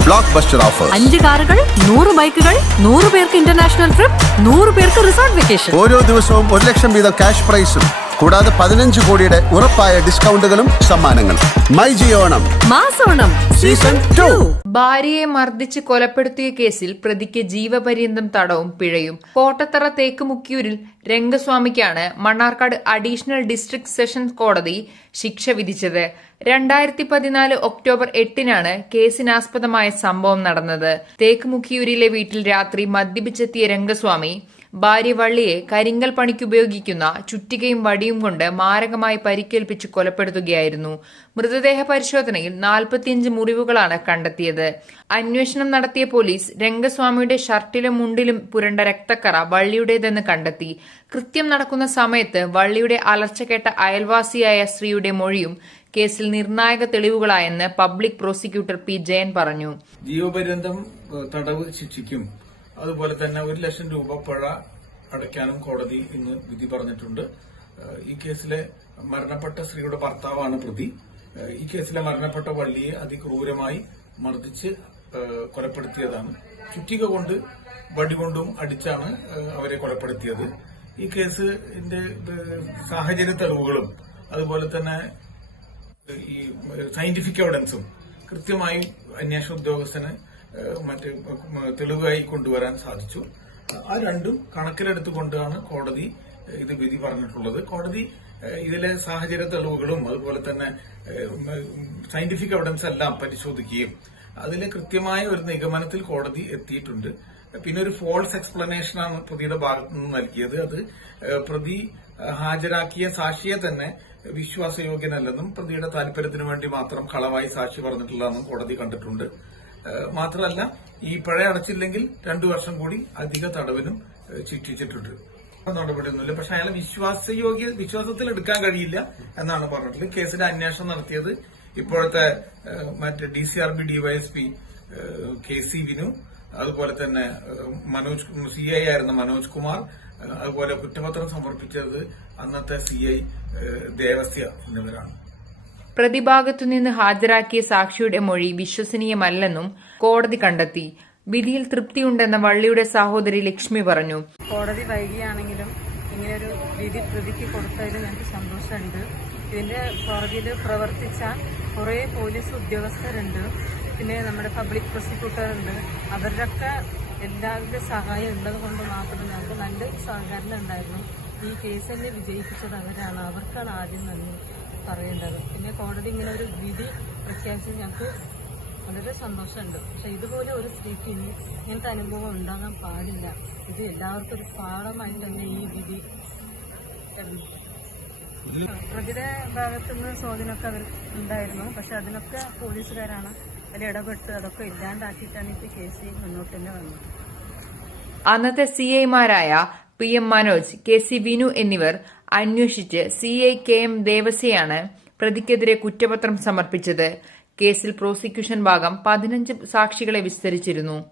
Block buster offers. 5 കാറുകൾ, 100 ബൈക്കുകൾ, 100 പേർക്ക് ഇന്റർനാഷണൽ ട്രിപ്പ്, 100 പേർക്ക് റിസോർട്ട് വെക്കേഷൻ. ഓരോ ദിവസവും 1 ലക്ഷം വീതം ക്യാഷ് പ്രൈസും കൂടാതെ 15 കോടിയുടെ ഉറപ്പായ ഡിസ്കൗണ്ടുകളും സമ്മാനങ്ങളും. മൈ ജിയോണം മാസോണം സീസൺ 2. ഭാര്യയെ മർദ്ദിച്ച് കൊലപ്പെടുത്തിയ കേസിൽ പ്രതിക്ക് ജീവപര്യന്തം തടവും പിഴയും. കോട്ടത്തറ തേക്കുമുക്കിയൂരിൽ രംഗസ്വാമിക്കാണ് മണ്ണാർക്കാട് അഡീഷണൽ ഡിസ്ട്രിക്ട് സെഷൻസ് കോടതി ശിക്ഷ വിധിച്ചത്. 2014 ഒക്ടോബർ 8-നാണ് കേസിനാസ്പദമായ സംഭവം നടന്നത്. തേക്കുമുക്കിയൂരിലെ വീട്ടിൽ രാത്രി മദ്യപിച്ചെത്തിയ രംഗസ്വാമി ഭാര്യ വള്ളിയെ കരിങ്കൽ പണിക്കുപയോഗിക്കുന്ന ചുറ്റികയും വടിയും കൊണ്ട് മാരകമായി പരിക്കേൽപ്പിച്ച് കൊലപ്പെടുത്തുകയായിരുന്നു. മൃതദേഹ പരിശോധനയിൽ 45 മുറിവുകളാണ് കണ്ടെത്തിയത്. അന്വേഷണം നടത്തിയ പോലീസ് രംഗസ്വാമിയുടെ ഷർട്ടിലും മുണ്ടിലും പുരണ്ട രക്തക്കറ വള്ളിയുടേതെന്ന് കണ്ടെത്തി. കൃത്യം നടക്കുന്ന സമയത്ത് വള്ളിയുടെ അലർച്ച കേട്ട അയൽവാസിയായ സ്ത്രീയുടെ മൊഴിയും കേസിൽ നിർണായക തെളിവുകളായെന്ന് പബ്ലിക് പ്രോസിക്യൂട്ടർ പി ജയൻ പറഞ്ഞു. ജീവപര്യന്തം തടവ് ശിക്ഷിക്കും, അതുപോലെ തന്നെ 1 ലക്ഷം രൂപ പിഴ അടയ്ക്കാനും കോടതി ഇന്ന് വിധി പറഞ്ഞിട്ടുണ്ട്. ഈ കേസിലെ മരണപ്പെട്ട സ്ത്രീയുടെ ഭർത്താവാണ് പ്രതി. ഈ കേസിലെ മരണപ്പെട്ട വള്ളിയെ അതിക്രൂരമായി മർദ്ദിച്ച് കൊലപ്പെടുത്തിയതാണ്. ചുറ്റിക കൊണ്ട് വടികൊണ്ടും അടിച്ചാണ് അവരെ കൊലപ്പെടുത്തിയത്. ഈ കേസിന്റെ സാഹചര്യ തെളിവുകളും അതുപോലെ തന്നെ ഈ സയന്റിഫിക് എവിഡൻസും കൃത്യമായി അന്വേഷണ ഉദ്യോഗസ്ഥന് മറ്റ് തെളിവായി കൊണ്ടുവരാൻ സാധിച്ചു. ആ രണ്ടും കണക്കിലെടുത്തുകൊണ്ടാണ് കോടതി ഇത് വിധി പറഞ്ഞിട്ടുള്ളത്. കോടതി ഇതിലെ സാഹചര്യ തെളിവുകളും അതുപോലെ തന്നെ സയന്റിഫിക് എവിഡൻസ് എല്ലാം പരിശോധിക്കുകയും അതിലെ കൃത്യമായ ഒരു നിഗമനത്തിൽ കോടതി എത്തിയിട്ടുണ്ട്. പിന്നെ ഒരു ഫോൾസ് എക്സ്പ്ലനേഷനാണ് പ്രതിയുടെ ഭാഗത്തു നിന്ന് നൽകിയത്. അത് പ്രതി ഹാജരാക്കിയ സാക്ഷിയെ തന്നെ വിശ്വാസയോഗ്യനല്ലെന്നും പ്രതിയുടെ താല്പര്യത്തിനു വേണ്ടി മാത്രം കളവായി സാക്ഷി പറഞ്ഞിട്ടുള്ളതെന്നും കോടതി കണ്ടിട്ടുണ്ട്. മാത്രമല്ല, ഈ പിഴ അടച്ചില്ലെങ്കിൽ 2 വർഷം കൂടി അധിക തടവിനും ശിക്ഷിച്ചിട്ടുണ്ട്. നടപടിയൊന്നുമില്ല. പക്ഷെ അയാളെ വിശ്വാസത്തിൽ എടുക്കാൻ കഴിയില്ല എന്നാണ് പറഞ്ഞിട്ടുള്ളത്. കേസിന്റെ അന്വേഷണം നടത്തിയത് ഇപ്പോഴത്തെ മറ്റ് DCRB DYSP KC വിനു, അതുപോലെ തന്നെ CI ആയിരുന്ന മനോജ് കുമാർ, അതുപോലെ കുറ്റപത്രം സമർപ്പിച്ചത് അന്നത്തെ CI ദേവസ്യ എന്നിവരാണ്. പ്രതിഭാഗത്തുനിന്ന് ഹാജരാക്കിയ സാക്ഷിയുടെ മൊഴി വിശ്വസനീയമല്ലെന്നും കോടതി കണ്ടെത്തി. വിധിയിൽ തൃപ്തിയുണ്ടെന്ന വള്ളിയുടെ സഹോദരി ലക്ഷ്മി പറഞ്ഞു. കോടതി വൈകിയാണെങ്കിലും ഇങ്ങനെയൊരു വിധി പ്രതിക്ക് കൊടുത്തതിൽ ഞങ്ങൾക്ക് സന്തോഷമുണ്ട്. ഇതിന്റെ കോടതിയിൽ പ്രവർത്തിച്ച കുറേ പോലീസ് ഉദ്യോഗസ്ഥരുണ്ട്, പിന്നെ നമ്മുടെ പബ്ലിക് പ്രോസിക്യൂട്ടറുണ്ട്. അവരുടെയൊക്കെ എല്ലാവരുടെ സഹായം ഉള്ളത് കൊണ്ട് മാത്രം ഞങ്ങൾക്ക് നല്ല സഹകരണം ഉണ്ടായിരുന്നു. ഈ കേസിനെ വിജയിപ്പിച്ചത് അവരാണ്. അവർക്കാണ് ആദ്യം നന്ദി പറയേണ്ടത്. പിന്നെ കോടതി ഇങ്ങനെ ഒരു വിധി പ്രഖ്യാപിച്ചത് ഞങ്ങൾക്ക് വളരെ സന്തോഷമുണ്ട്. പക്ഷെ ഇതുപോലെ ഒരു സ്ത്രീക്ക് ഇനി ഇങ്ങനത്തെ അനുഭവം ഉണ്ടാകാൻ പാടില്ല. ഇത് എല്ലാവർക്കും ഒരു പാഠമായി തന്നെ ഈ വിധി തരുന്നു. പ്രതിയുടെ ഭാഗത്തുനിന്ന് സ്വാധീനമൊക്കെ അവർ ഉണ്ടായിരുന്നു. പക്ഷെ അതിനൊക്കെ പോലീസുകാരാണ് അതിൽ ഇടപെട്ട് അതൊക്കെ ഇല്ലാണ്ടാക്കിയിട്ടാണ് ഇപ്പോൾ കേസ് മുന്നോട്ട് തന്നെ വന്നത്. അന്നത്തെ CIമാരായ PM മനോജ്, KC വിനു എന്നിവർ അന്വേഷിച്ച് CI KM ദേവസ്യയാണ് പ്രതിക്കെതിരെ കുറ്റപത്രം സമർപ്പിച്ചത്. കേസിൽ പ്രോസിക്യൂഷൻ ഭാഗം 15 സാക്ഷികളെ വിസ്തരിച്ചിരുന്നു.